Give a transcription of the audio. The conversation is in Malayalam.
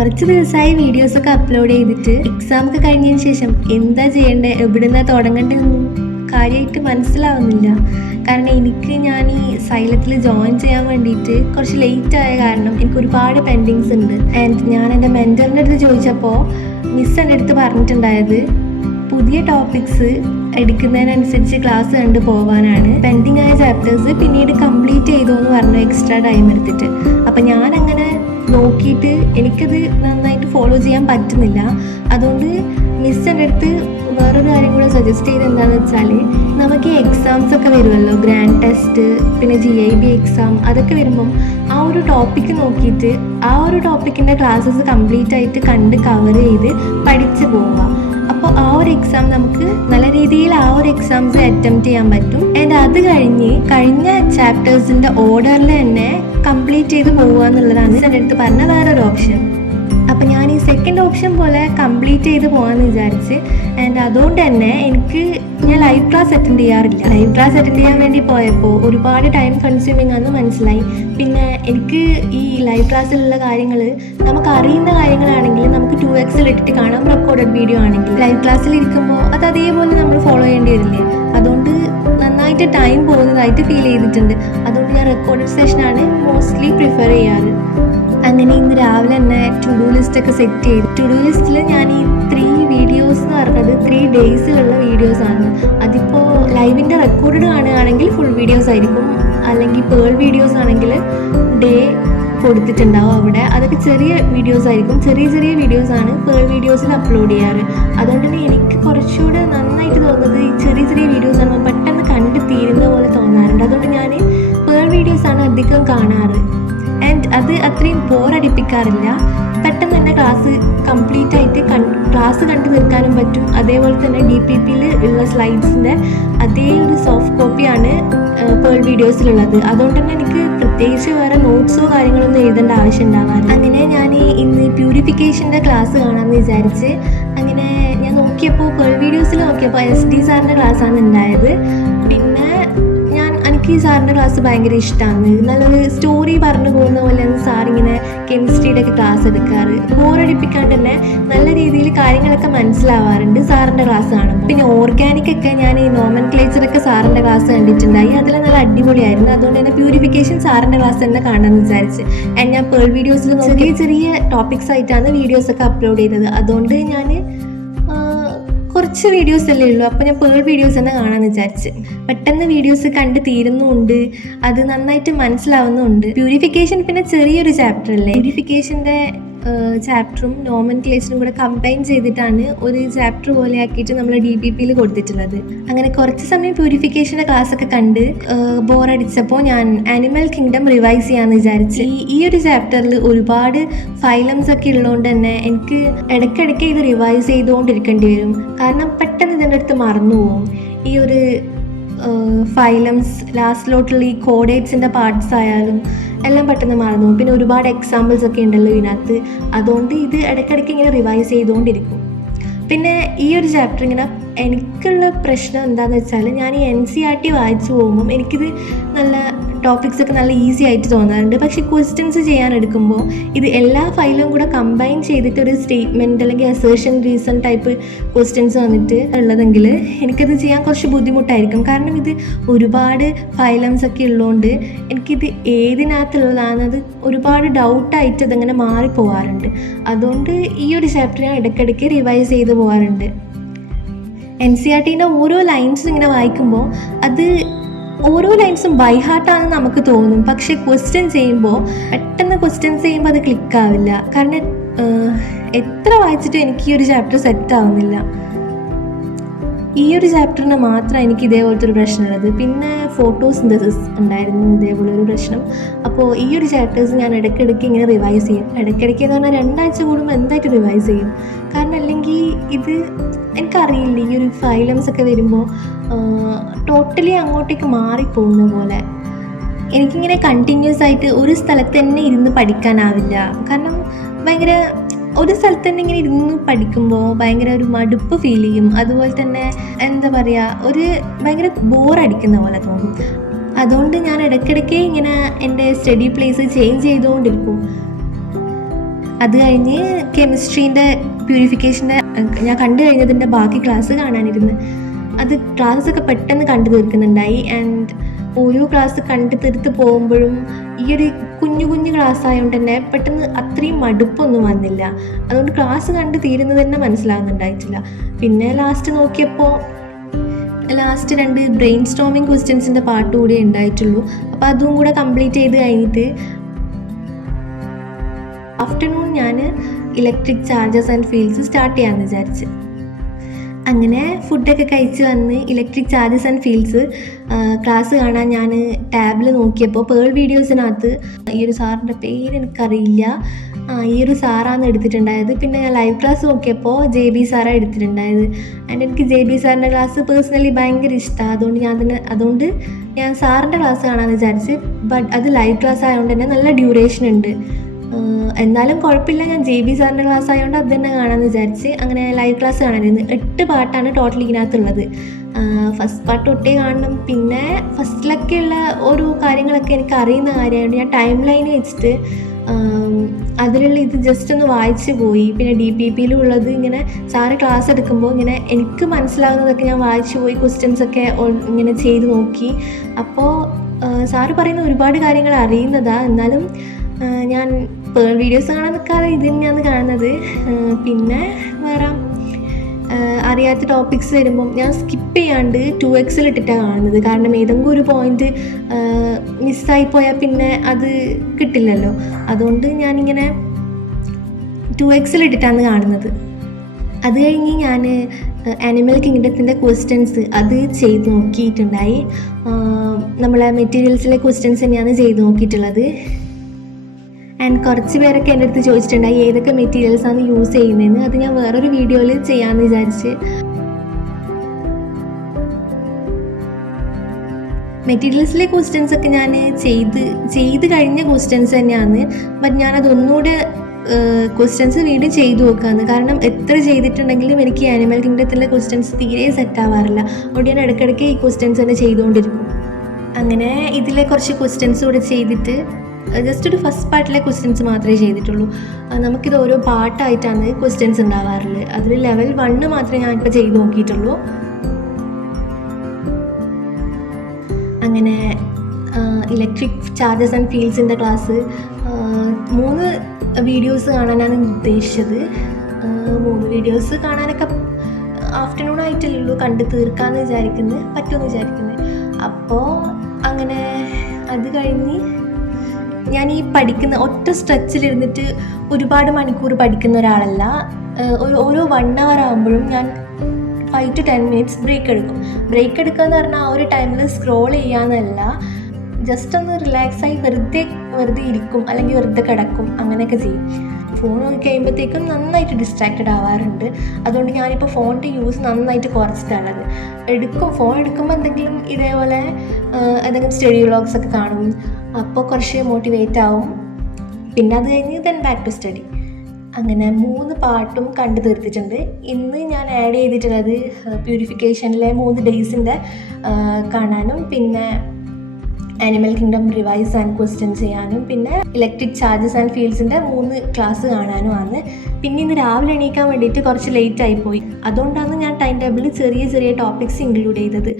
കുറച്ച് ദിവസമായി വീഡിയോസൊക്കെ അപ്ലോഡ് ചെയ്തിട്ട് എക്സാം ഒക്കെ കഴിഞ്ഞതിന് ശേഷം എന്താ ചെയ്യേണ്ടത്, എവിടുന്നാ തുടങ്ങേണ്ടതെന്നും കാര്യമായിട്ട് മനസ്സിലാവുന്നില്ല. കാരണം ഞാൻ ഈ സൈലത്തിൽ ജോയിൻ ചെയ്യാൻ വേണ്ടിയിട്ട് കുറച്ച് ലേറ്റ് ആയ കാരണം എനിക്ക് ഒരുപാട് പെൻഡിങ്സ് ഉണ്ട്. ആൻഡ് ഞാൻ എൻ്റെ മെൻറ്ററിൻ്റെ അടുത്ത് ചോദിച്ചപ്പോൾ മിസ് എൻ്റെ അടുത്ത് പറഞ്ഞിട്ടുണ്ടായത് പുതിയ ടോപ്പിക്സ് എടുക്കുന്നതിനനുസരിച്ച് ക്ലാസ് കണ്ട് പോകാനാണ്. പെൻഡിങ് ആയ ചാപ്റ്റേഴ്സ് പിന്നീട് കംപ്ലീറ്റ് ചെയ്തോ എന്ന് പറഞ്ഞു, എക്സ്ട്രാ ടൈം എടുത്തിട്ട്. അപ്പം ഞാനങ്ങനെ നോക്കിയിട്ട് എനിക്കത് നന്നായിട്ട് ഫോളോ ചെയ്യാൻ പറ്റുന്നില്ല. അതുകൊണ്ട് മിസ് എൻ്റെ അടുത്ത് വേറൊരു കാര്യം കൂടെ സജസ്റ്റ് ചെയ്ത് എന്താണെന്ന് വെച്ചാൽ, നമുക്ക് ഈ എക്സാംസ് ഒക്കെ വരുമല്ലോ, ഗ്രാൻഡ് ടെസ്റ്റ്, പിന്നെ GIB എക്സാം, അതൊക്കെ വരുമ്പം ആ ഒരു ടോപ്പിക്ക് നോക്കിയിട്ട് ആ ഒരു ടോപ്പിക്കിൻ്റെ ക്ലാസ്സസ് കംപ്ലീറ്റ് ആയിട്ട് കണ്ട് കവർ ചെയ്ത് പഠിച്ച് പോവുക. അപ്പോൾ ആ ഒരു എക്സാം നമുക്ക് നല്ല രീതിയിൽ ആ ഒരു എക്സാംസ് അറ്റംപ്റ്റ് ചെയ്യാൻ പറ്റും. ആൻഡ് അത് കഴിഞ്ഞ ചാപ്റ്റേഴ്സിൻ്റെ ഓർഡറിൽ തന്നെ കംപ്ലീറ്റ് ചെയ്ത് പോവുക എന്നുള്ളതാണ് എൻ്റെ അടുത്ത് പറഞ്ഞ വേറൊരു ഓപ്ഷൻ. അപ്പം ഞാൻ ഈ സെക്കൻഡ് ഓപ്ഷൻ പോലെ കംപ്ലീറ്റ് ചെയ്ത് പോകാമെന്ന് വിചാരിച്ച്. ആൻഡ് അതുകൊണ്ട് തന്നെ ഞാൻ ലൈവ് ക്ലാസ് അറ്റൻഡ് ചെയ്യാറില്ല. ലൈവ് ക്ലാസ് അറ്റൻഡ് ചെയ്യാൻ വേണ്ടി പോയപ്പോൾ ഒരുപാട് ടൈം കൺസ്യൂമിങ് ആണെന്ന് മനസ്സിലായി. പിന്നെ എനിക്ക് ഈ ലൈവ് ക്ലാസ്സിലുള്ള കാര്യങ്ങൾ നമുക്ക് അറിയുന്ന കാര്യങ്ങളാണെങ്കിൽ നമുക്ക് 2x ഇട്ടിട്ട് കാണാം. റെക്കോർഡഡ് വീഡിയോ ആണെങ്കിൽ ലൈവ് ക്ലാസ്സിൽ ഇരിക്കുമ്പോൾ അത് അതേപോലെ നമ്മൾ ഫോളോ ചെയ്യേണ്ടി വരില്ലേ. അതുകൊണ്ട് നന്നായിട്ട് ടൈം പോകുന്നതായിട്ട് ഫീൽ ചെയ്തിട്ടുണ്ട്. അതുകൊണ്ട് ഞാൻ റെക്കോർഡഡ് സെഷനാണ് മോസ്റ്റ്ലി പ്രിഫർ ചെയ്യാറ്. അങ്ങനെ ഇന്ന് രാവിലെ തന്നെ ടു ഡു ലിസ്റ്റൊക്കെ സെറ്റ് ചെയ്തു. ടു ഡു ലിസ്റ്റിൽ ഞാൻ ഈ 3 വീഡിയോസ് എന്ന് പറഞ്ഞത് 3 ഡേയ്സിലുള്ള വീഡിയോസാണ്. അതിപ്പോൾ ലൈവിൻ്റെ റെക്കോർഡ് കാണുകയാണെങ്കിൽ ഫുൾ വീഡിയോസ് ആയിരിക്കും, അല്ലെങ്കിൽ പേൾ വീഡിയോസ് ആണെങ്കിൽ ഡേ കൊടുത്തിട്ടുണ്ടാവും അവിടെ. അതൊക്കെ ചെറിയ വീഡിയോസ് ആയിരിക്കും. ചെറിയ വീഡിയോസാണ് പേൾ വീഡിയോസിൽ അപ്ലോഡ് ചെയ്യാറ്. അതുകൊണ്ട് തന്നെ എനിക്ക് കുറച്ചുകൂടെ നന്നായിട്ട് തോന്നുന്നത് ഈ ചെറിയ വീഡിയോസാണ്, പെട്ടെന്ന് കണ്ട് തീരുന്ന പോലെ തോന്നാറുണ്ട്. അതുകൊണ്ട് ഞാൻ പേൾ വീഡിയോസാണ് അധികം കാണാറ്. ആൻഡ് അത് അത്രയും ബോറടിപ്പിക്കാറില്ല. പെട്ടെന്ന് തന്നെ ക്ലാസ് കംപ്ലീറ്റ് ആയിട്ട് ക്ലാസ് കണ്ടു തീർക്കാനും പറ്റും. അതേപോലെ തന്നെ DPPയിൽ ഉള്ള സ്ലൈഡ്സിൻ്റെ അതേ ഒരു സോഫ്റ്റ് കോപ്പിയാണ് പേൾ വീഡിയോസിലുള്ളത്. അതുകൊണ്ട് തന്നെ എനിക്ക് പ്രത്യേകിച്ച് വേറെ നോട്ട്സോ കാര്യങ്ങളൊന്നും എഴുതേണ്ട ആവശ്യം ഉണ്ടാവാറില്ല. അങ്ങനെ ഞാൻ ഇന്ന് പ്യൂരിഫിക്കേഷൻ്റെ ക്ലാസ് കാണാമെന്ന് വിചാരിച്ച് അങ്ങനെ ഞാൻ നോക്കിയപ്പോൾ പേൾ വീഡിയോസിൽ നോക്കിയപ്പോൾ SD സാറിൻ്റെ ക്ലാസ്സാണ് ഉണ്ടായത്. പിന്നെ എനിക്ക് ഈ സാറിൻ്റെ ക്ലാസ് ഭയങ്കര ഇഷ്ടമാണ്. നല്ലൊരു സ്റ്റോറി പറഞ്ഞു പോകുന്ന പോലെയാണ് സാറിങ്ങനെ കെമിസ്ട്രിയുടെ ഒക്കെ ക്ലാസ് എടുക്കാറ്. ബോറടിപ്പിക്കാണ്ട് തന്നെ നല്ല രീതിയിൽ കാര്യങ്ങളൊക്കെ മനസ്സിലാവാറുണ്ട് സാറിൻ്റെ ക്ലാസ് കാണുമ്പോൾ. പിന്നെ ഓർഗാനിക് ഒക്കെ ഞാൻ ഈ നോമൻക്ലേച്ചറൊക്കെ സാറിൻ്റെ ക്ലാസ് കണ്ടിട്ടുണ്ടായി. അതിൽ നല്ല അടിപൊളിയായിരുന്നു. അതുകൊണ്ട് തന്നെ പ്യൂരിഫിക്കേഷൻ സാറിൻ്റെ ക്ലാസ് തന്നെ കാണാമെന്ന് വിചാരിച്ച്. ഞാൻ പേൾ വീഡിയോസിൽ ചെറിയ ടോപ്പിക്സ് ആയിട്ടാണ് വീഡിയോസൊക്കെ അപ്ലോഡ് ചെയ്തത്. അതുകൊണ്ട് ഞാൻ കുറച്ച് വീഡിയോസ് അല്ലേ ഉള്ളൂ, അപ്പോൾ ഞാൻ പേൾ വീഡിയോസ് തന്നെ കാണാമെന്ന് വിചാരിച്ച്. പെട്ടെന്ന് വീഡിയോസ് കണ്ട് തീരുന്നുമുണ്ട്, അത് നന്നായിട്ട് മനസ്സിലാവുന്നുമുണ്ട്. പ്യൂരിഫിക്കേഷൻ പിന്നെ ചെറിയൊരു ചാപ്റ്റർ അല്ലേ. പ്യൂരിഫിക്കേഷൻ്റെ ചാപ്റ്ററും നോമൻക്ലേച്ചറും കൂടെ കമ്പൈൻ ചെയ്തിട്ടാണ് ഒരു ചാപ്റ്റർ പോലെ ആക്കിയിട്ട് നമ്മൾ DPPയിൽ കൊടുത്തിട്ടുള്ളത്. അങ്ങനെ കുറച്ച് സമയം പ്യൂരിഫിക്കേഷൻ്റെ ക്ലാസ്സൊക്കെ കണ്ട് ബോറടിച്ചപ്പോൾ ഞാൻ ആനിമൽ കിങ്ഡം റിവൈസ് ചെയ്യാമെന്ന് വിചാരിച്ച്. ഈ ഒരു ചാപ്റ്ററിൽ ഒരുപാട് ഫൈലംസ് ഒക്കെ ഉള്ളതുകൊണ്ട് തന്നെ എനിക്ക് ഇടയ്ക്കിടയ്ക്ക് ഇത് റിവൈസ് ചെയ്തുകൊണ്ടിരിക്കേണ്ടി വരും. കാരണം പെട്ടെന്ന് ഇതിൻ്റെ അടുത്ത് മറന്നു പോകും. ഈ ഒരു ഫൈലംസ് ലാസ്റ്റിലോട്ടുള്ള ഈ കോഡേറ്റ്സിൻ്റെ പാർട്സ് ആയാലും എല്ലാം പെട്ടെന്ന് മറന്നു. പിന്നെ ഒരുപാട് എക്സാമ്പിൾസ് ഒക്കെ ഉണ്ടല്ലോ ഇതിനകത്ത്. അതുകൊണ്ട് ഇത് ഇടയ്ക്കിടയ്ക്ക് ഇങ്ങനെ റിവൈസ് ചെയ്തുകൊണ്ടിരിക്കും. പിന്നെ ഈ ഒരു ചാപ്റ്റർ ഇങ്ങനെ എനിക്കുള്ള പ്രശ്നം എന്താണെന്ന് വെച്ചാൽ, ഞാൻ ഈ NCERT വായിച്ചു പോകുമ്പം എനിക്കിത് നല്ല ടോപ്പിക്സൊക്കെ നല്ല ഈസി ആയിട്ട് തോന്നാറുണ്ട്. പക്ഷേ ക്വസ്റ്റ്യൻസ് ചെയ്യാൻ എടുക്കുമ്പോൾ ഇത് എല്ലാ ഫയലും കൂടെ കമ്പൈൻ ചെയ്തിട്ട് ഒരു സ്റ്റേറ്റ്മെൻറ്റ് അല്ലെങ്കിൽ അസേർഷൻ റീസൺ ടൈപ്പ് ക്വസ്റ്റ്യൻസ് വന്നിട്ട് ഉള്ളതെങ്കിൽ എനിക്കത് ചെയ്യാൻ കുറച്ച് ബുദ്ധിമുട്ടായിരിക്കും. കാരണം ഇത് ഒരുപാട് ഫൈലംസ് ഒക്കെ ഉള്ളതുകൊണ്ട് എനിക്കിത് ഏതിനകത്തുള്ളതാണെന്നത് ഒരുപാട് ഡൗട്ടായിട്ട് അതങ്ങനെ മാറിപ്പോവാറുണ്ട്. അതുകൊണ്ട് ഈ ഒരു ചാപ്റ്റർ ഞാൻ ഇടയ്ക്കിടയ്ക്ക് റിവൈസ് ചെയ്ത് പോകാറുണ്ട്. NCERTൻ്റെ ഓരോ ലൈൻസും ഇങ്ങനെ വായിക്കുമ്പോൾ അത് ഓരോ ലൈൻസും ബൈ ഹാർട്ടാണെന്ന് നമുക്ക് തോന്നും. പക്ഷേ ക്വസ്റ്റ്യൻസ് ചെയ്യുമ്പോൾ അത് ക്ലിക്കാവില്ല. കാരണം എത്ര വായിച്ചിട്ടും എനിക്ക് ഈ ഒരു ചാപ്റ്റർ സെറ്റ് ആവുന്നില്ല. ഈ ഒരു ചാപ്റ്ററിന് മാത്രം എനിക്ക് ഇതേപോലത്തെ ഒരു പ്രശ്നമുള്ളത്. പിന്നെ ഫോട്ടോസിന്തസിസ് ഉണ്ടായിരുന്നു ഇതേപോലെ ഒരു പ്രശ്നം. അപ്പോൾ ഈ ഒരു ചാപ്റ്റേഴ്സ് ഞാൻ ഇടയ്ക്കിടയ്ക്ക് ഇങ്ങനെ റിവൈസ് ചെയ്യും. ഇടയ്ക്കിടയ്ക്ക് എന്ന് പറഞ്ഞാൽ 2 ആഴ്ച കൂടുമ്പോൾ എന്തായിട്ട് റിവൈസ് ചെയ്യും. കാരണം അല്ലെങ്കിൽ ഇത് എനിക്കറിയില്ല, ഈ ഒരു ഫൈലംസ് ഒക്കെ വരുമ്പോൾ ടോട്ടലി അങ്ങോട്ടേക്ക് മാറിപ്പോകുന്ന പോലെ. എനിക്കിങ്ങനെ കണ്ടിന്യൂസ് ആയിട്ട് ഒരു സ്ഥലത്ത് തന്നെ ഇരുന്ന് പഠിക്കാനാവില്ല. കാരണം ഭയങ്കര ഒരു സ്ഥലത്ത് തന്നെ ഇങ്ങനെ ഇരുന്ന് പഠിക്കുമ്പോൾ ഭയങ്കര ഒരു മടുപ്പ് ഫീൽ ചെയ്യും. അതുപോലെ തന്നെ എന്താ പറയുക, ഒരു ഭയങ്കര ബോറടിക്കുന്ന പോലെ തോന്നും. അതുകൊണ്ട് ഞാൻ ഇടയ്ക്കിടയ്ക്ക് ഇങ്ങനെ എൻ്റെ സ്റ്റഡി പ്ലേസ് ചേഞ്ച് ചെയ്തുകൊണ്ടിരിക്കും. അത് കഴിഞ്ഞ് കെമിസ്ട്രീൻ്റെ പ്യൂരിഫിക്കേഷൻ്റെ ഞാൻ കണ്ടു കഴിഞ്ഞതിൻ്റെ ബാക്കി ക്ലാസ് കാണാനിരുന്നു. അത് ക്ലാസ്സൊക്കെ പെട്ടെന്ന് കണ്ടു തീർക്കുന്നുണ്ടായി. ആൻഡ് ഓരോ ക്ലാസ് കണ്ടു തീർത്ത് പോകുമ്പോഴും ഈ ഒരു കുഞ്ഞു കുഞ്ഞു ക്ലാസ് ആയതുകൊണ്ട് തന്നെ പെട്ടെന്ന് അത്രയും മടുപ്പൊന്നും വന്നില്ല. അതുകൊണ്ട് ക്ലാസ് കണ്ട് തീരുന്നത് തന്നെ മനസ്സിലാകുന്നുണ്ടായിട്ടില്ല. പിന്നെ ലാസ്റ്റ് നോക്കിയപ്പോൾ ലാസ്റ്റ് 2 ബ്രെയിൻ സ്റ്റോമിങ് ക്വസ്റ്റ്യൻസിൻ്റെ പാർട്ട് കൂടെ ഉണ്ടായിട്ടുള്ളൂ. അപ്പോൾ അതും കൂടെ കംപ്ലീറ്റ് ചെയ്ത് കഴിഞ്ഞിട്ട് ആഫ്റ്റർനൂൺ ഞാൻ electric charges and fields start ചെയ്യാമെന്ന് വിചാരിച്ച്. അങ്ങനെ ഫുഡൊക്കെ കഴിച്ച് വന്ന് electric charges and fields class കാണാൻ ഞാൻ ടാബിൽ നോക്കിയപ്പോൾ പേൾ വീഡിയോസിനകത്ത് ഈ ഒരു സാറിൻ്റെ പേര് എനിക്കറിയില്ല, ഈ ഒരു സാറാണ് എടുത്തിട്ടുണ്ടായത്. പിന്നെ ഞാൻ ലൈവ് ക്ലാസ് നോക്കിയപ്പോൾ JB സാറാണ് എടുത്തിട്ടുണ്ടായത്. ആൻഡ് എനിക്ക് JB സാറിൻ്റെ ക്ലാസ് പേഴ്സണലി ഭയങ്കര ഇഷ്ടമാണ്. അതുകൊണ്ട് ഞാൻ സാറിൻ്റെ ക്ലാസ് കാണാമെന്ന് വിചാരിച്ച്. ബട്ട് അത് ലൈവ് ക്ലാസ് ആയതുകൊണ്ട് തന്നെ നല്ല ഡ്യൂറേഷൻ ഉണ്ട്. എന്നാലും കുഴപ്പമില്ല, ഞാൻ JB സാറിൻ്റെ ക്ലാസ് ആയതുകൊണ്ട് അത് തന്നെ കാണാമെന്ന് വിചാരിച്ച് അങ്ങനെ ലൈവ് ക്ലാസ് കാണാനിരുന്നു. 8 പാർട്ടാണ് ടോട്ടൽ ഇതിനകത്തുള്ളത്. ഫസ്റ്റ് പാർട്ട് തൊട്ടേ കാണണം. പിന്നെ ഫസ്റ്റിലൊക്കെയുള്ള ഓരോ കാര്യങ്ങളൊക്കെ എനിക്ക് അറിയുന്ന കാര്യമായതുകൊണ്ട് ഞാൻ ടൈം ലൈൻ വെച്ചിട്ട് അതിലുള്ള ഇത് ജസ്റ്റ് ഒന്ന് വായിച്ച് പോയി. പിന്നെ DPPയിലും ഉള്ളത് ഇങ്ങനെ സാറ് ക്ലാസ് എടുക്കുമ്പോൾ ഇങ്ങനെ എനിക്ക് മനസ്സിലാകുന്നതൊക്കെ ഞാൻ വായിച്ച് പോയി, ക്വസ്റ്റ്യൻസൊക്കെ ഇങ്ങനെ ചെയ്ത് നോക്കി. അപ്പോൾ സാറ് പറയുന്ന ഒരുപാട് കാര്യങ്ങൾ അറിയുന്നതാണ്. എന്നാലും ഞാൻ പേൾ വീഡിയോസ് കാണാൻ നിൽക്കാതെ ഇത് തന്നെയാണ് കാണുന്നത്. പിന്നെ വേറെ അറിയാത്ത ടോപ്പിക്സ് വരുമ്പം ഞാൻ സ്കിപ്പ് ചെയ്യാണ്ട് 2xൽ ഇട്ടിട്ടാണ് കാണുന്നത്. കാരണം ഏതെങ്കിലും ഒരു പോയിന്റ് മിസ്സായിപ്പോയാൽ പിന്നെ അത് കിട്ടില്ലല്ലോ. അതുകൊണ്ട് ഞാനിങ്ങനെ 2xൽ ഇട്ടിട്ടാണ് കാണുന്നത്. അത് കഴിഞ്ഞ് ഞാൻ ആനിമൽ കിങ്ഡത്തിൻ്റെ ക്വസ്റ്റ്യൻസ് അത് ചെയ്ത് നോക്കിയിട്ടുണ്ടായി. നമ്മളെ മെറ്റീരിയൽസിലെ ക്വസ്റ്റ്യൻസ് തന്നെയാണ് ചെയ്ത് നോക്കിയിട്ടുള്ളത്. ആൻഡ് കുറച്ച് പേരൊക്കെ എൻ്റെ അടുത്ത് ചോദിച്ചിട്ടുണ്ടായി ഏതൊക്കെ മെറ്റീരിയൽസാണ് യൂസ് ചെയ്യുന്നതെന്ന്. അത് ഞാൻ വേറൊരു വീഡിയോയിൽ ചെയ്യാമെന്ന് വിചാരിച്ച്. മെറ്റീരിയൽസിലെ ക്വസ്റ്റ്യൻസ് ഒക്കെ ഞാൻ ചെയ്ത് കഴിഞ്ഞ ക്വസ്റ്റ്യൻസ് തന്നെയാണ്. ബട്ട് ഞാനതൊന്നുകൂടെ ക്വസ്റ്റ്യൻസ് വീണ്ടും ചെയ്തു നോക്കുകയാണ്. കാരണം എത്ര ചെയ്തിട്ടുണ്ടെങ്കിലും എനിക്ക് ആനിമൽ കിങ്ഡത്തിലെ ക്വസ്റ്റ്യൻസ് തീരെ സെറ്റ് ആവാറില്ല. അതുകൊണ്ട് ഞാൻ ഇടയ്ക്കിടയ്ക്ക് ഈ ക്വസ്റ്റ്യൻസ് തന്നെ ചെയ്തുകൊണ്ടിരിക്കും. അങ്ങനെ ഇതിലെ കുറച്ച് ക്വസ്റ്റ്യൻസ് കൂടെ ചെയ്തിട്ട് ജസ്റ്റ് ഒരു ഫസ്റ്റ് പാർട്ടിലെ ക്വസ്റ്റ്യൻസ് മാത്രമേ ചെയ്തിട്ടുള്ളൂ. നമുക്കിത് ഓരോ പാർട്ടായിട്ടാണ് ക്വസ്റ്റ്യൻസ് ഉണ്ടാവാറുള്ളത്. അതിൽ ലെവൽ 1 മാത്രമേ ഞാനിപ്പോൾ ചെയ്ത് നോക്കിയിട്ടുള്ളൂ. അങ്ങനെ ഇലക്ട്രിക് ചാർജസ് ആൻഡ് ഫീൽഡ്സിൻ്റെ ക്ലാസ് 3 വീഡിയോസ് കാണാനാണ് ഉദ്ദേശിച്ചത്. 3 വീഡിയോസ് കാണാനൊക്കെ ആഫ്റ്റർനൂൺ ആയിട്ടല്ലേ കണ്ട് തീർക്കാമെന്ന് പറ്റുമെന്ന് വിചാരിക്കുന്നത്. അപ്പോൾ അങ്ങനെ അത് കഴിഞ്ഞ് ഞാൻ ഈ പഠിക്കുന്ന ഒറ്റ സ്ട്രെച്ചിലിരുന്നിട്ട് ഒരുപാട് മണിക്കൂർ പഠിക്കുന്ന ഒരാളല്ല. ഓരോ 1 hour ആകുമ്പോഴും ഞാൻ 5 to 10 minutes ബ്രേക്ക് എടുക്കും. ബ്രേക്ക് എടുക്കുക എന്ന് പറഞ്ഞാൽ ആ ഒരു ടൈമിൽ സ്ക്രോൾ ചെയ്യാന്നല്ല, ജസ്റ്റ് ഒന്ന് റിലാക്സായി വെറുതെ ഇരിക്കും, അല്ലെങ്കിൽ വെറുതെ കിടക്കും, അങ്ങനെയൊക്കെ ചെയ്യും. ഫോൺ നോക്കി കഴിയുമ്പോഴത്തേക്കും നന്നായിട്ട് ഡിസ്ട്രാക്റ്റഡ് ആവാറുണ്ട്. അതുകൊണ്ട് ഞാനിപ്പോൾ ഫോണിൻ്റെ യൂസ് നന്നായിട്ട് കുറച്ചിട്ടാണത്. ഫോൺ എടുക്കുമ്പോൾ എന്തെങ്കിലും ഇതേപോലെ എന്തെങ്കിലും സ്റ്റഡി വ്ളോഗ്സ് ഒക്കെ കാണും. അപ്പോൾ കുറച്ച് മോട്ടിവേറ്റ് ആവും. പിന്നെ അത് കഴിഞ്ഞ് ബാക്ക് ടു സ്റ്റഡി. അങ്ങനെ 3 പാർട്ടും കണ്ടു തീർത്തിട്ടുണ്ട്. ഇന്ന് ഞാൻ ആഡ് ചെയ്തിട്ടുള്ളത് പ്യൂരിഫിക്കേഷനിലെ 3 ഡേയ്സിൻ്റെ കാണാനും, പിന്നെ animal kingdom revise and question ചെയ്യാനും, പിന്നെ ഇലക്ട്രിക് ചാർജസ് ആൻഡ് ഫീൽഡ്സിൻ്റെ 3 ക്ലാസ് കാണാനുമാണ്. പിന്നെ ഇന്ന് രാവിലെ എണീക്കാൻ വേണ്ടിയിട്ട് കുറച്ച് ലേറ്റ് ആയിപ്പോയി. അതുകൊണ്ടാണ് ഞാൻ ടൈം ടേബിളിൽ ചെറിയ ടോപ്പിക്സ് ഇൻക്ലൂഡ് ചെയ്തത്.